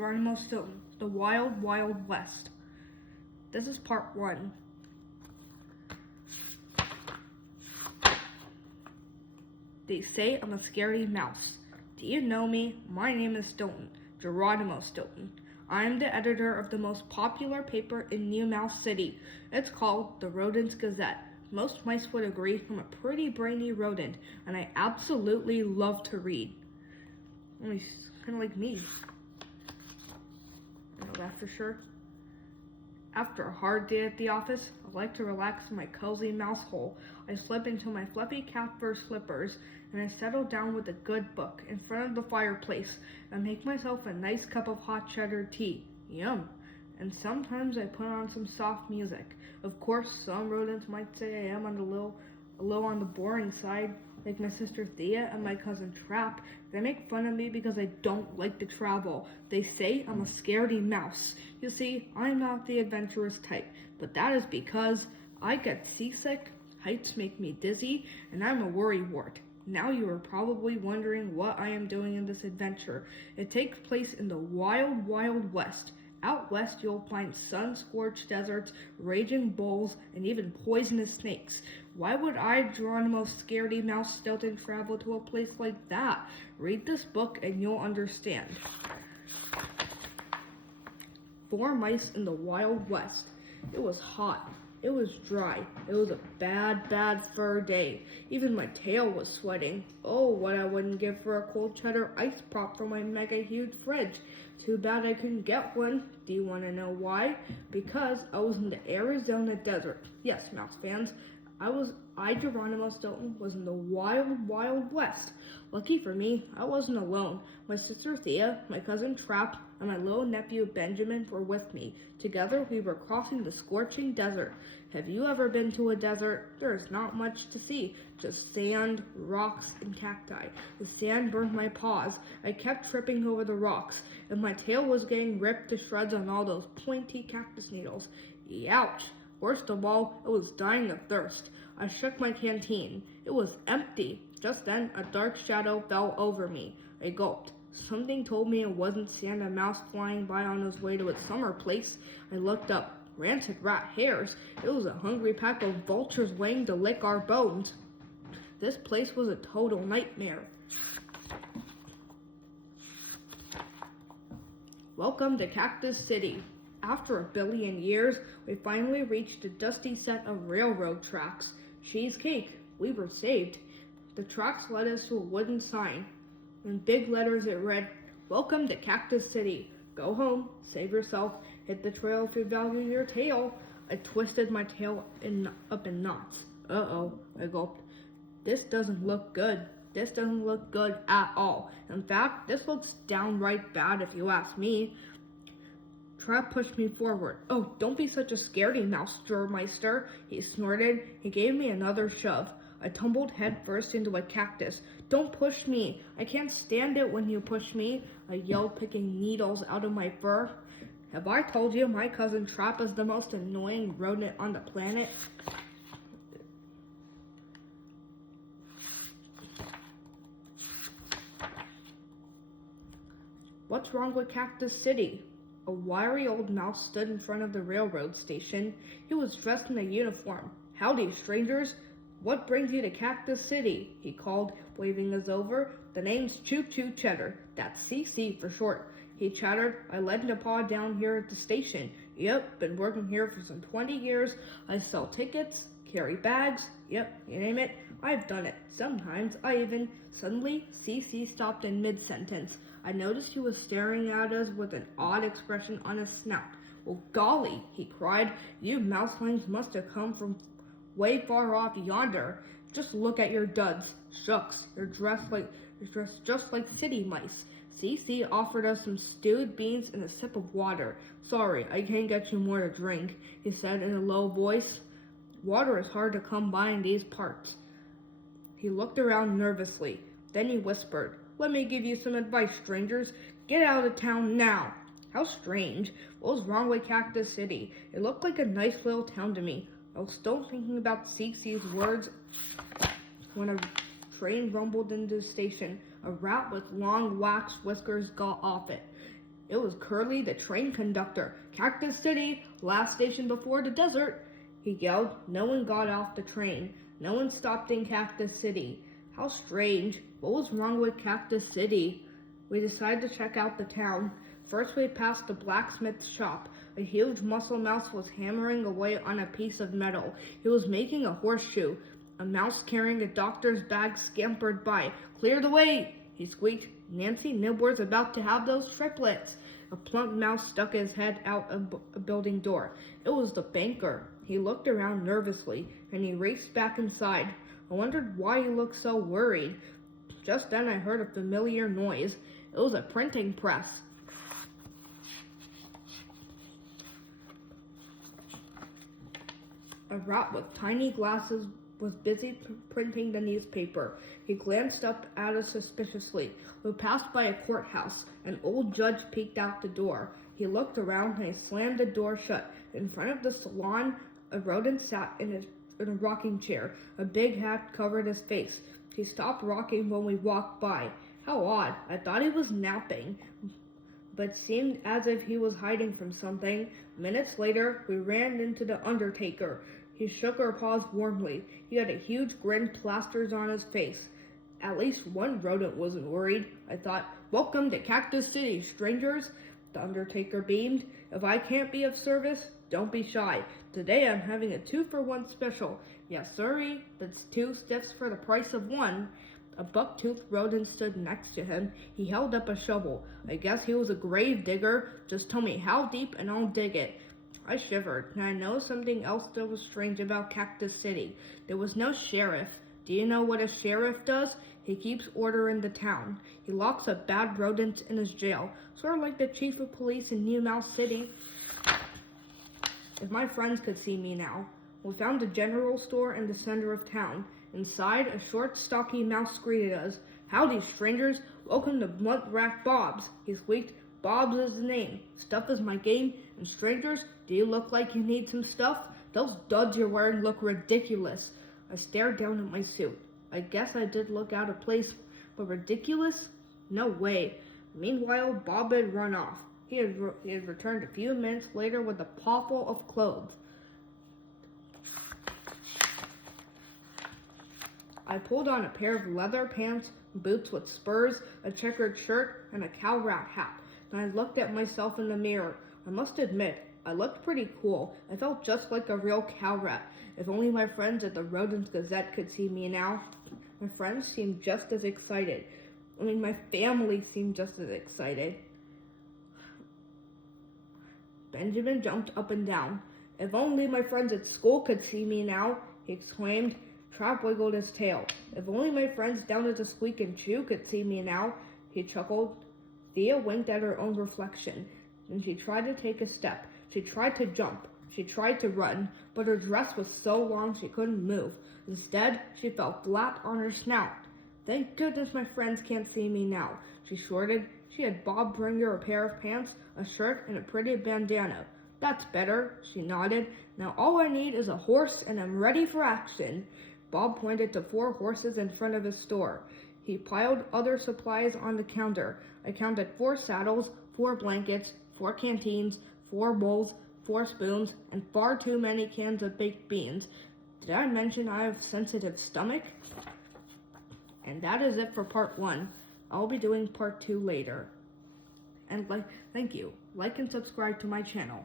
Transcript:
Geronimo Stilton, The Wild, Wild West. This is part 1. They say I'm a scaredy mouse. Do you know me? My name is Stilton, Geronimo Stilton. I am the editor of the most popular paper in New Mouse City. It's called the Rodents Gazette. Most mice would agree I'm a pretty brainy rodent, and I absolutely love to read. Only kind of like me. I know that for sure. After a hard day at the office, I like to relax in my cozy mouse hole. I slip into my fluffy cat fur slippers, and I settle down with a good book in front of the fireplace and make myself a nice cup of hot cheddar tea. Yum! And sometimes I put on some soft music. Of course, some rodents might say I am a little on the boring side, like my sister Thea and my cousin Trap. They make fun of me because I don't like to travel. They say I'm a scaredy mouse. You see, I'm not the adventurous type, but that is because I get seasick, heights make me dizzy, and I'm a worrywart. Now you are probably wondering what I am doing in this adventure. It takes place in the wild, wild west. Out west, you'll find sun-scorched deserts, raging bulls, and even poisonous snakes. Why would I, Geronimo Scaredy Mouse Stilton, travel to a place like that? Read this book and you'll understand. 4 mice in the Wild West. It was hot. It was dry. It was a bad, bad fur day. Even my tail was sweating. Oh, what I wouldn't give for a cold cheddar ice pop from my mega huge fridge. Too bad I couldn't get one. Do you want to know why? Because I was in the Arizona desert. Yes, mouse fans, I, Geronimo Stilton, was in the wild, wild west. Lucky for me, I wasn't alone. My sister Thea, my cousin Trap, and my little nephew Benjamin were with me. Together, we were crossing the scorching desert. Have you ever been to a desert? There's not much to see, just sand, rocks, and cacti. The sand burned my paws. I kept tripping over the rocks, and my tail was getting ripped to shreds on all those pointy cactus needles. Ouch! Worst of all, I was dying of thirst. I shook my canteen. It was empty. Just then, a dark shadow fell over me. I gulped. Something told me it wasn't Santa Mouse flying by on his way to its summer place. I looked up. Rancid rat hairs. It was a hungry pack of vultures waiting to lick our bones. This place was a total nightmare. Welcome to Cactus City. After a billion years, we finally reached a dusty set of railroad tracks. Cheesecake, we were saved. The tracks led us to a wooden sign. In big letters it read, "Welcome to Cactus City. Go home, save yourself, hit the trail if you value your tail." I twisted my tail up in knots. Uh-oh, I gulped. This doesn't look good. This doesn't look good at all. In fact, this looks downright bad if you ask me. Trap pushed me forward. "Oh, don't be such a scaredy mouse, Sturmeister," he snorted. He gave me another shove. I tumbled headfirst into a cactus. "Don't push me. I can't stand it when you push me," I yelled, picking needles out of my fur. Have I told you my cousin Trap is the most annoying rodent on the planet? What's wrong with Cactus City? A wiry old mouse stood in front of the railroad station. He was dressed in a uniform. "Howdy, strangers. What brings you to Cactus City?" he called, waving us over. "The name's Choo Choo Cheddar. That's CC for short," he chattered. "I led Nepal down here at the station. Yep, been working here for some 20 years. I sell tickets, carry bags. Yep, you name it, I've done it. Sometimes I even..." Suddenly, CC stopped in mid-sentence. I noticed he was staring at us with an odd expression on his snout. "Well, golly," he cried, "you mouselings must have come from way far off yonder. Just look at your duds. Shucks, you're dressed just like city mice." CC offered us some stewed beans and a sip of water. "Sorry, I can't get you more to drink," he said in a low voice. "Water is hard to come by in these parts." He looked around nervously. Then he whispered, "Let me give you some advice, strangers. Get out of town now." How strange. What was wrong with Cactus City? It looked like a nice little town to me. I was still thinking about CC's words when a train rumbled into the station. A rat with long waxed whiskers got off it. It was Curly, the train conductor. Cactus City, last station before the desert, he yelled. No one got off the train. No one stopped in Cactus City. How strange. What was wrong with Cactus City? We decided to check out the town. First we passed the blacksmith's shop. A huge muscle mouse was hammering away on a piece of metal. He was making a horseshoe. A mouse carrying a doctor's bag scampered by. Clear the way, he squeaked. Nancy Nibler's about to have those triplets. A plump mouse stuck his head out of a building door. It was the banker. He looked around nervously, and he raced back inside. I wondered why he looked so worried. Just then I heard a familiar noise. It was a printing press. A rat with tiny glasses was busy printing the newspaper. He glanced up at us suspiciously. We passed by a courthouse. An old judge peeked out the door. He looked around and he slammed the door shut. In front of the salon, a rodent sat in a rocking chair. A big hat covered his face. He stopped rocking when we walked by. How odd. I thought he was napping, but seemed as if he was hiding from something. Minutes later, we ran into the undertaker. He shook our paws warmly. He had a huge grin plastered on his face. At least one rodent wasn't worried. I thought, welcome to Cactus City, strangers. The undertaker beamed. If I can't be of service, don't be shy. Today I'm having a 2-for-1 special. Yes, sirree, that's 2 stiffs for the price of 1. A buck-toothed rodent stood next to him. He held up a shovel. I guess he was a grave digger. Just tell me how deep and I'll dig it. I shivered, and I know something else that was strange about Cactus City. There was no sheriff. Do you know what a sheriff does? He keeps order in the town. He locks up bad rodents in his jail, sort of like the chief of police in New Mouse City. If my friends could see me now. We found a general store in the center of town. Inside, a short, stocky mouse greeted us. Howdy, strangers. Welcome to Blunt Rack Bob's, he squeaked. Bob's is the name. Stuff is my game. And strangers, do you look like you need some stuff? Those duds you're wearing look ridiculous. I stared down at my suit. I guess I did look out of place, but ridiculous? No way. Meanwhile, Bob had run off. He had returned a few minutes later with a pawful of clothes. I pulled on a pair of leather pants, boots with spurs, a checkered shirt, and a cow rat hat. Then I looked at myself in the mirror. I must admit, I looked pretty cool. I felt just like a real cow rat. If only my friends at the Rodents Gazette could see me now. My friends seemed just as excited. My family seemed just as excited. Benjamin jumped up and down. If only my friends at school could see me now, he exclaimed. Trap wiggled his tail. If only my friends down at the Squeak and Chew could see me now, he chuckled. Thea winked at her own reflection, and she tried to take a step. She tried to jump. She tried to run, but her dress was so long she couldn't move. Instead, she fell flat on her snout. Thank goodness my friends can't see me now, she snorted. She had Bob bring her a pair of pants, a shirt, and a pretty bandana. That's better, she nodded. Now all I need is a horse, and I'm ready for action. Bob pointed to 4 horses in front of his store. He piled other supplies on the counter. I counted 4 saddles, 4 blankets, 4 canteens, 4 bowls, 4 spoons, and far too many cans of baked beans. Did I mention I have a sensitive stomach? And that is it for part 1. I'll be doing part 2 later. And thank you. Like and subscribe to my channel.